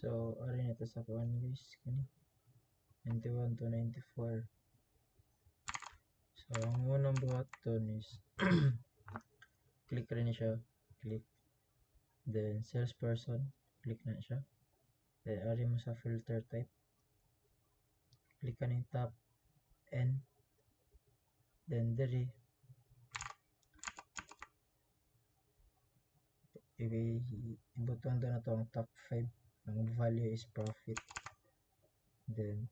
So, ari nito sa kuan guys, kani 91 to 94. So, ang unang button is click rin siya, click. Then, salesperson, click na siya. Then, ari mo sa filter type. Click ka ng top N. Then, diri. I-button doon na to ang top 5. Ang value is profit. Then,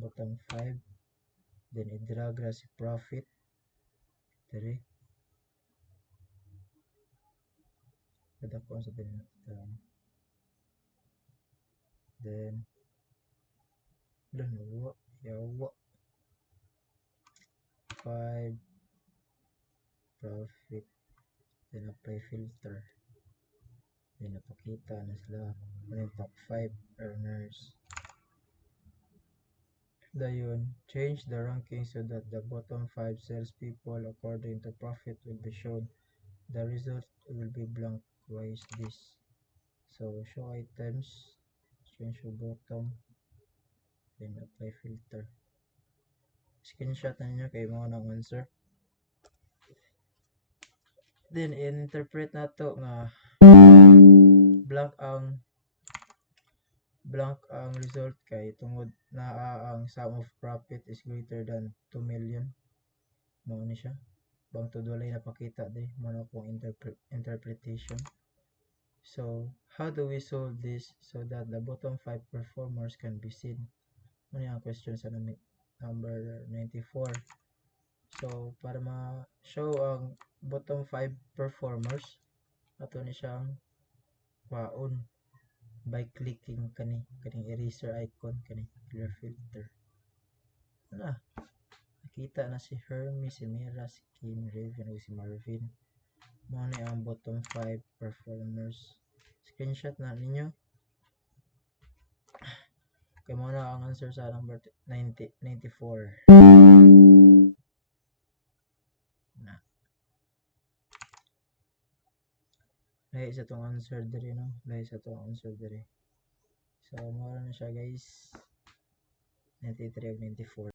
button 5. Then, i-drag na si profit. Diri. Kadako sa din. Then, nawa. Yawa. 5. Profit. Then, apply filter. Then, napakita na sila. Ano yung top 5 earners. Dayon, change the ranking so that the bottom 5 salespeople according to profit will be shown. The result will be blank. Why is this? So, show items. Change to bottom. Then, apply filter. Screenshot na ninyo kay mga ng answer. Then, interpret na to nga blank ang result kay tungod naa ang sum of profit is greater than 2 million. Mao ni siya. Bang to walay napakita di mano kong interpretation. So, how do we solve this so that the bottom 5 performers can be seen? Ano yung question sa number 94. So, para ma-show ang bottom 5 performers, ato ni siyang waon by clicking kaning eraser icon, kaning clear filter. Nakita na si Hermes, si Mira, si Kim, Raven, si Marvin. Muna ang bottom 5 performers. Screenshot na ninyo. Kaya muna ang answer sa number 94. Lahi sa itong answer diri, no? Lahi sa itong answer diri. So, mura na siya guys. 93 ug 94.